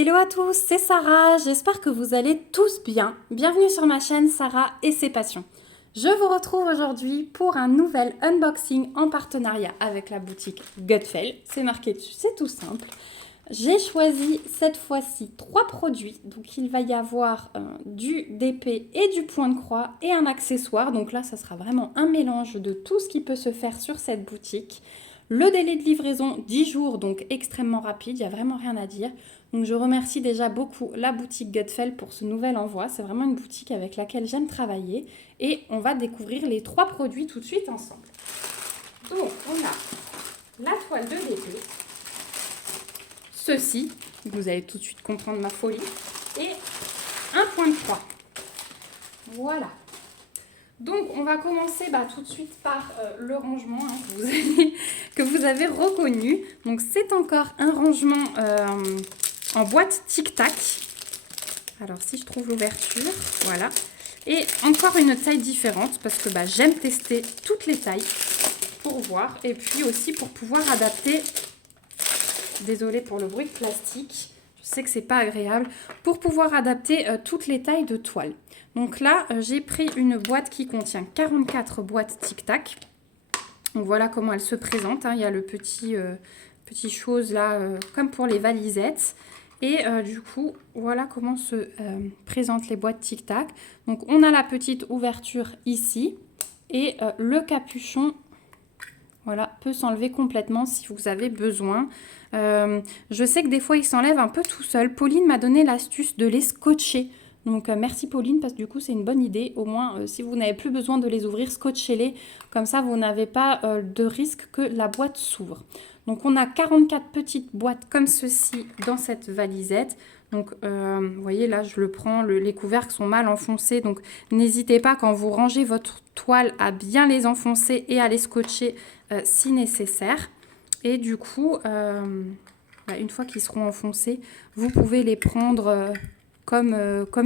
Hello à tous, c'est Sarah, j'espère que vous allez tous bien. Bienvenue sur ma chaîne Sarah et ses passions. Je vous retrouve aujourd'hui pour un nouvel unboxing en partenariat avec la boutique Gutfeld. C'est marqué dessus, c'est tout simple. J'ai choisi cette fois-ci 3 produits. Donc il va y avoir du DP et du point de croix et un accessoire. Donc là, ça sera vraiment un mélange de tout ce qui peut se faire sur cette boutique. Le délai de livraison, 10 jours, donc extrêmement rapide, il n'y a vraiment rien à dire. Donc je remercie déjà beaucoup la boutique Gutfeld pour ce nouvel envoi. C'est vraiment une boutique avec laquelle j'aime travailler. Et on va découvrir les 3 produits tout de suite ensemble. Donc on a la toile de DP, ceci, vous allez tout de suite comprendre ma folie, et un point de croix. Voilà. Donc, on va commencer tout de suite par le rangement que vous avez reconnu. Donc, c'est encore un rangement en boîte tic-tac. Alors, si je trouve l'ouverture, voilà. Et encore une taille différente parce que j'aime tester toutes les tailles pour voir. Et puis aussi pour pouvoir adapter, désolée pour le bruit de plastique, je sais que c'est pas agréable, pour pouvoir adapter toutes les tailles de toile. Donc là, j'ai pris une boîte qui contient 44 boîtes tic-tac. Donc voilà comment elle se présente. Il y a le petit chose là, comme pour les valisettes. Et du coup, voilà comment se présentent les boîtes tic-tac. Donc on a la petite ouverture ici. Et le capuchon, voilà, peut s'enlever complètement si vous avez besoin. Je sais que des fois, il s'enlève un peu tout seul. Pauline m'a donné l'astuce de les scotcher. Donc merci Pauline, parce que du coup c'est une bonne idée. Au moins si vous n'avez plus besoin de les ouvrir, scotchez-les. Comme ça vous n'avez pas de risque que la boîte s'ouvre. Donc on a 44 petites boîtes comme ceci dans cette valisette. Donc vous voyez là je le prends, les couvercles sont mal enfoncés. Donc n'hésitez pas quand vous rangez votre toile à bien les enfoncer et à les scotcher si nécessaire. Et du coup une fois qu'ils seront enfoncés, vous pouvez les prendre... comme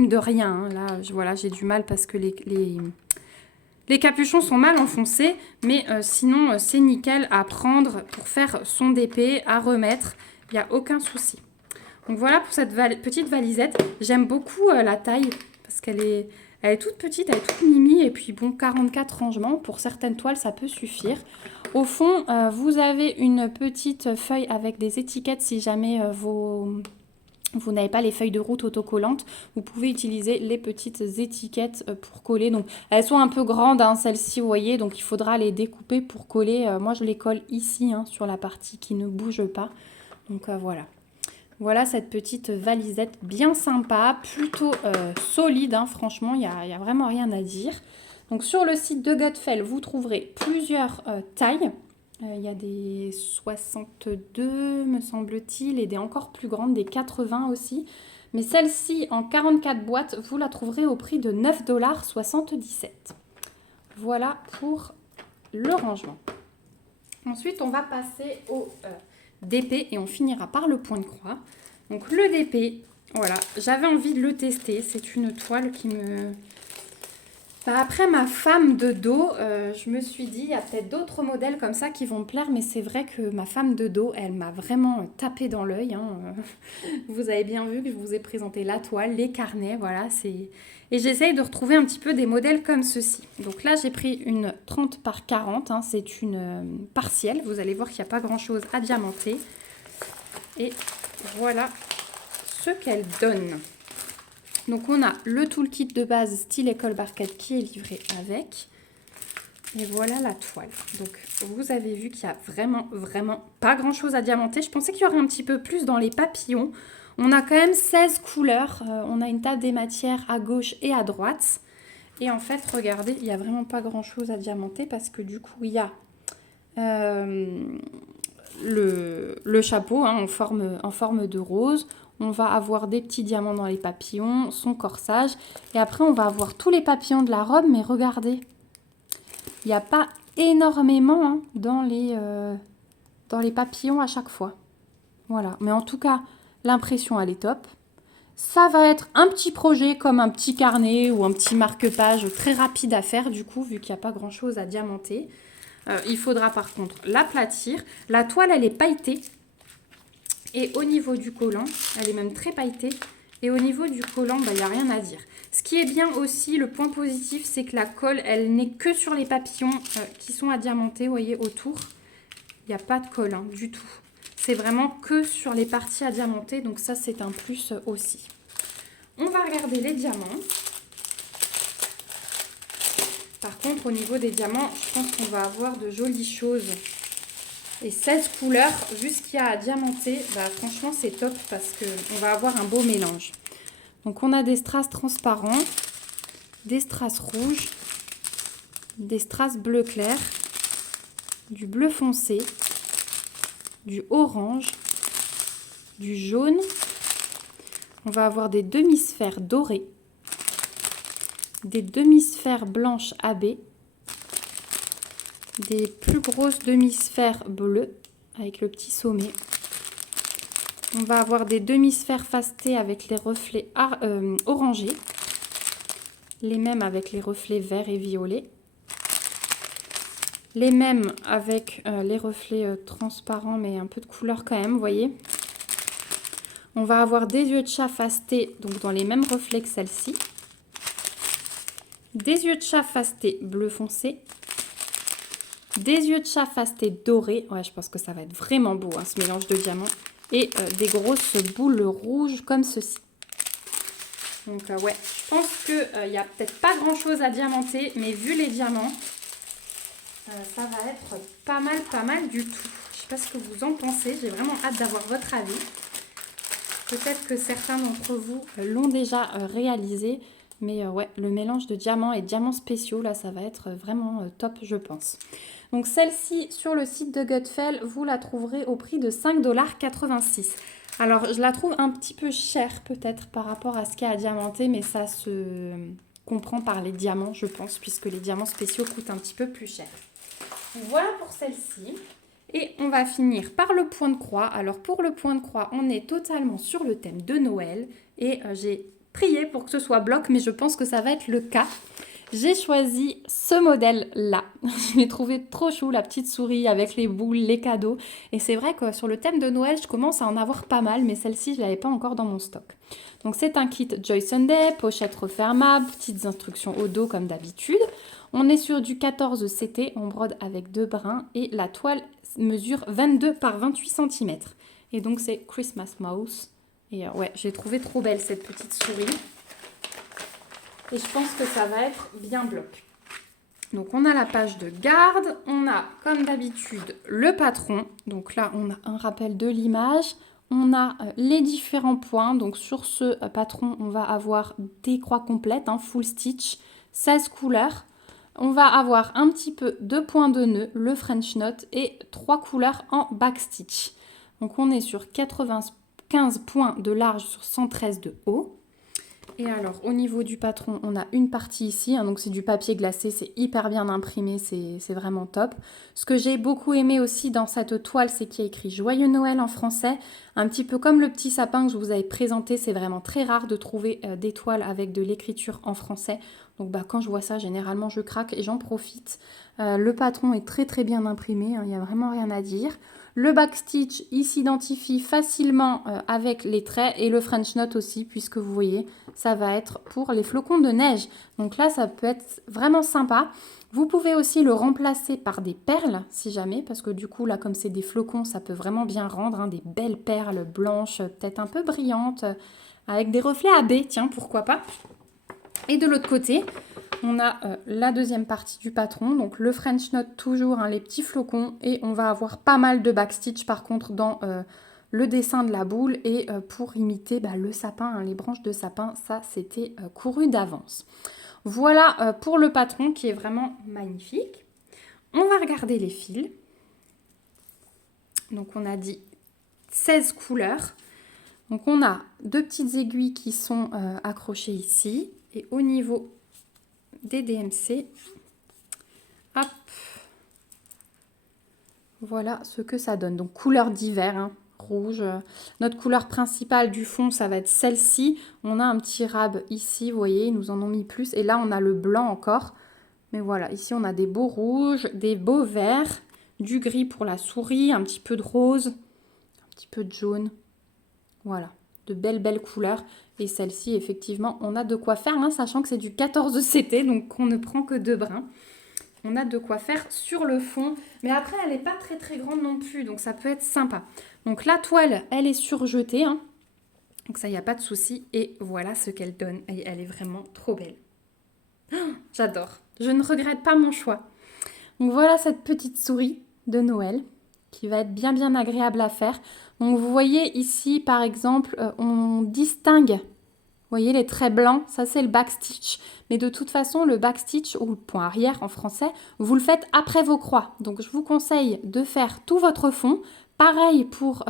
de rien. Là, voilà, j'ai du mal parce que les capuchons sont mal enfoncés. Mais sinon, c'est nickel à prendre pour faire son DP, à remettre. Il n'y a aucun souci. Donc voilà pour cette petite valisette. J'aime beaucoup la taille parce qu'elle est toute petite, elle est toute mimi. Et puis bon, 44 rangements. Pour certaines toiles, ça peut suffire. Au fond, vous avez une petite feuille avec des étiquettes si jamais vous n'avez pas les feuilles de route autocollantes, vous pouvez utiliser les petites étiquettes pour coller. Donc, elles sont un peu grandes, celles-ci, vous voyez, donc il faudra les découper pour coller. Moi, je les colle ici, sur la partie qui ne bouge pas. Donc, voilà. Voilà cette petite valisette bien sympa, plutôt solide, franchement, il n'y a vraiment rien à dire. Donc, sur le site de Gutfeld, vous trouverez plusieurs tailles. Il y a des 62, me semble-t-il, et des encore plus grandes, des 80 aussi. Mais celle-ci, en 44 boîtes, vous la trouverez au prix de 9,77 $. Voilà pour le rangement. Ensuite, on va passer au DP et on finira par le point de croix. Donc le DP, voilà, j'avais envie de le tester. C'est une toile qui me... après ma femme de dos, je me suis dit, il y a peut-être d'autres modèles comme ça qui vont me plaire, mais c'est vrai que ma femme de dos, elle m'a vraiment tapé dans l'œil. Vous avez bien vu que je vous ai présenté la toile, les carnets, voilà. Et j'essaye de retrouver un petit peu des modèles comme ceci. Donc là, j'ai pris une 30 par 40, c'est une partielle. Vous allez voir qu'il n'y a pas grand-chose à diamanter. Et voilà ce qu'elle donne. Donc on a le toolkit de base style école barquette qui est livré avec. Et voilà la toile. Donc vous avez vu qu'il n'y a vraiment pas grand chose à diamanter. Je pensais qu'il y aurait un petit peu plus dans les papillons. On a quand même 16 couleurs. On a une table des matières à gauche et à droite. Et en fait, regardez, il n'y a vraiment pas grand chose à diamanter parce que du coup, il y a le chapeau en forme de rose. On va avoir des petits diamants dans les papillons, son corsage. Et après, on va avoir tous les papillons de la robe. Mais regardez, il n'y a pas énormément dans les papillons à chaque fois. Voilà. Mais en tout cas, l'impression, elle est top. Ça va être un petit projet comme un petit carnet ou un petit marque-page très rapide à faire, du coup, vu qu'il n'y a pas grand-chose à diamanter. Il faudra par contre l'aplatir. La toile, elle est pailletée. Et au niveau du collant, elle est même très pailletée. Et au niveau du collant, il n'y a rien à dire. Ce qui est bien aussi, le point positif, c'est que la colle, elle n'est que sur les papillons qui sont adiamantés, vous voyez, autour. Il n'y a pas de colle du tout. C'est vraiment que sur les parties adiamantées, donc ça, c'est un plus aussi. On va regarder les diamants. Par contre, au niveau des diamants, je pense qu'on va avoir de jolies choses. Et 16 couleurs, vu ce qu'il y a à diamanter, bah, franchement, c'est top parce qu'on va avoir un beau mélange. Donc, on a des strass transparents, des strass rouges, des strass bleu clair, du bleu foncé, du orange, du jaune. On va avoir des demi-sphères dorées, des demi-sphères blanches AB, des plus grosses demi-sphères bleues avec le petit sommet. On va avoir des demi-sphères fastées avec les reflets orangés, les mêmes avec les reflets verts et violets, les mêmes avec les reflets transparents mais un peu de couleur quand même, vous voyez. On va avoir des yeux de chat fastés, donc dans les mêmes reflets que celle-ci, des yeux de chat fastés bleu foncé, des yeux de chat fastés dorés, ouais, je pense que ça va être vraiment beau ce mélange de diamants, et des grosses boules rouges comme ceci. Donc ouais, je pense qu'il n'y a peut-être pas grand chose à diamanter, mais vu les diamants, ça va être pas mal du tout. Je ne sais pas ce que vous en pensez, j'ai vraiment hâte d'avoir votre avis. Peut-être que certains d'entre vous l'ont déjà réalisé, mais ouais, le mélange de diamants et diamants spéciaux, là, ça va être vraiment top, je pense. Donc celle-ci, sur le site de Gutfeld, vous la trouverez au prix de 5,86 $. Alors, je la trouve un petit peu chère, peut-être, par rapport à ce qu'il y a à diamanter, mais ça se comprend par les diamants, je pense, puisque les diamants spéciaux coûtent un petit peu plus cher. Voilà pour celle-ci. Et on va finir par le point de croix. Alors pour le point de croix, on est totalement sur le thème de Noël. Et j'ai prié pour que ce soit bloc, mais je pense que ça va être le cas. J'ai choisi ce modèle-là. Je l'ai trouvé trop chou, la petite souris avec les boules, les cadeaux. Et c'est vrai que sur le thème de Noël, je commence à en avoir pas mal, mais celle-ci, je ne l'avais pas encore dans mon stock. Donc c'est un kit Joy Sunday, pochette refermable, petites instructions au dos comme d'habitude. On est sur du 14 CT, on brode avec 2 brins et la toile mesure 22 par 28 cm. Et donc c'est Christmas Mouse. Et ouais, j'ai trouvé trop belle cette petite souris. Et je pense que ça va être bien bloc. Donc on a la page de garde, on a comme d'habitude le patron. Donc là on a un rappel de l'image. On a les différents points. Donc sur ce patron, on va avoir des croix complètes, full stitch, 16 couleurs. On va avoir un petit peu de points de nœud, le French knot et 3 couleurs en backstitch. Donc on est sur 95 points de large sur 113 de haut. Et alors au niveau du patron, on a une partie ici, donc c'est du papier glacé, c'est hyper bien imprimé, c'est vraiment top. Ce que j'ai beaucoup aimé aussi dans cette toile, c'est qu'il y a écrit Joyeux Noël en français, un petit peu comme le petit sapin que je vous avais présenté. C'est vraiment très rare de trouver des toiles avec de l'écriture en français. Donc quand je vois ça, généralement je craque et j'en profite. Le patron est très très bien imprimé, il n'y a vraiment rien à dire. Le backstitch, il s'identifie facilement avec les traits et le French knot aussi, puisque vous voyez, ça va être pour les flocons de neige. Donc là, ça peut être vraiment sympa. Vous pouvez aussi le remplacer par des perles, si jamais, parce que du coup, là, comme c'est des flocons, ça peut vraiment bien rendre, des belles perles blanches, peut-être un peu brillantes, avec des reflets AB, tiens, pourquoi pas. Et de l'autre côté, on a la deuxième partie du patron, donc le French knot toujours, les petits flocons, et on va avoir pas mal de backstitch par contre dans le dessin de la boule et pour imiter le sapin, les branches de sapin, ça c'était couru d'avance. Voilà pour le patron qui est vraiment magnifique. On va regarder les fils. Donc on a dit 16 couleurs. Donc on a 2 petites aiguilles qui sont accrochées ici et au niveau des DMC. Hop. Voilà ce que ça donne. Donc couleur d'hiver, rouge. Notre couleur principale du fond, ça va être celle-ci. On a un petit rab ici, vous voyez, ils nous en ont mis plus. Et là, on a le blanc encore. Mais voilà, ici, on a des beaux rouges, des beaux verts, du gris pour la souris, un petit peu de rose, un petit peu de jaune. Voilà, de belles couleurs. Et celle-ci, effectivement, on a de quoi faire, hein, sachant que c'est du 14 CT, donc on ne prend que 2 brins. On a de quoi faire sur le fond. Mais après, elle n'est pas très grande non plus, donc ça peut être sympa. Donc la toile, elle est surjetée, hein. Donc ça, il n'y a pas de souci. Et voilà ce qu'elle donne. Et elle est vraiment trop belle. Oh, j'adore. Je ne regrette pas mon choix. Donc voilà cette petite souris de Noël qui va être bien agréable à faire. Donc vous voyez ici, par exemple, on distingue, vous voyez les traits blancs, ça c'est le backstitch. Mais de toute façon, le backstitch ou le point arrière en français, vous le faites après vos croix. Donc je vous conseille de faire tout votre fond. Pareil pour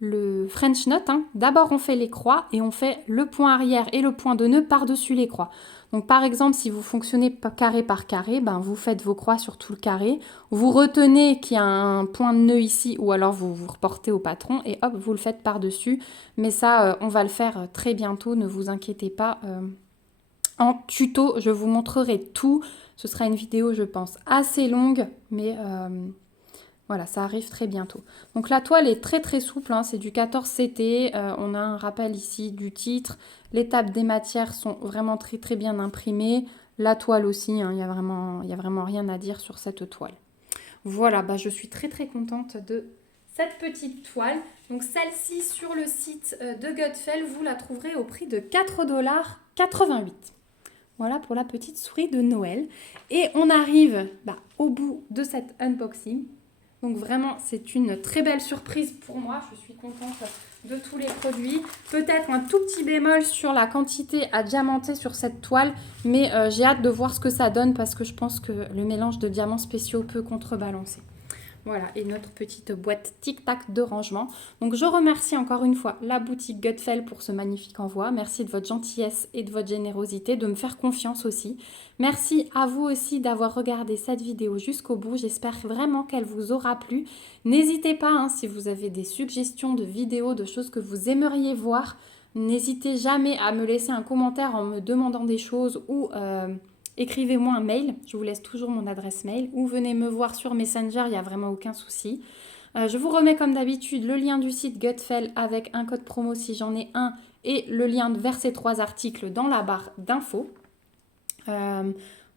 le French knot, hein. D'abord on fait les croix et on fait le point arrière et le point de nœud par-dessus les croix. Donc par exemple, si vous fonctionnez carré par carré, ben, vous faites vos croix sur tout le carré, vous retenez qu'il y a un point de nœud ici ou alors vous vous reportez au patron et hop, vous le faites par-dessus. Mais ça, on va le faire très bientôt, ne vous inquiétez pas. En tuto, je vous montrerai tout. Ce sera une vidéo, je pense, assez longue, mais voilà, ça arrive très bientôt. Donc la toile est très souple, hein, c'est du 14 CT. On a un rappel ici du titre. Les tables des matières sont vraiment très bien imprimées. La toile aussi, hein, il y a vraiment rien à dire sur cette toile. Voilà, bah, je suis très contente de cette petite toile. Donc celle-ci sur le site de Gutfeld, vous la trouverez au prix de 4,88 $. Voilà pour la petite souris de Noël. Et on arrive au bout de cet unboxing. Donc vraiment, c'est une très belle surprise pour moi. Je suis contente de tous les produits. Peut-être un tout petit bémol sur la quantité à diamanter sur cette toile. Mais j'ai hâte de voir ce que ça donne parce que je pense que le mélange de diamants spéciaux peut contrebalancer. Voilà, et notre petite boîte tic-tac de rangement. Donc je remercie encore une fois la boutique Gutfeld pour ce magnifique envoi. Merci de votre gentillesse et de votre générosité, de me faire confiance aussi. Merci à vous aussi d'avoir regardé cette vidéo jusqu'au bout. J'espère vraiment qu'elle vous aura plu. N'hésitez pas, hein, si vous avez des suggestions de vidéos, de choses que vous aimeriez voir, n'hésitez jamais à me laisser un commentaire en me demandant des choses ou écrivez-moi un mail, je vous laisse toujours mon adresse mail, ou venez me voir sur Messenger, il n'y a vraiment aucun souci. Je vous remets comme d'habitude le lien du site Gutfeld avec un code promo si j'en ai un et le lien vers ces 3 articles dans la barre d'infos.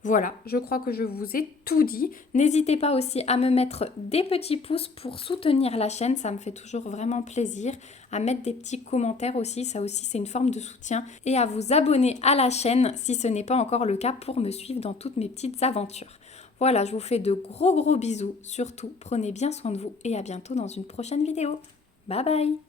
Voilà, je crois que je vous ai tout dit. N'hésitez pas aussi à me mettre des petits pouces pour soutenir la chaîne, ça me fait toujours vraiment plaisir. À mettre des petits commentaires aussi, ça aussi c'est une forme de soutien. Et à vous abonner à la chaîne si ce n'est pas encore le cas pour me suivre dans toutes mes petites aventures. Voilà, je vous fais de gros bisous. Surtout, prenez bien soin de vous et à bientôt dans une prochaine vidéo. Bye bye!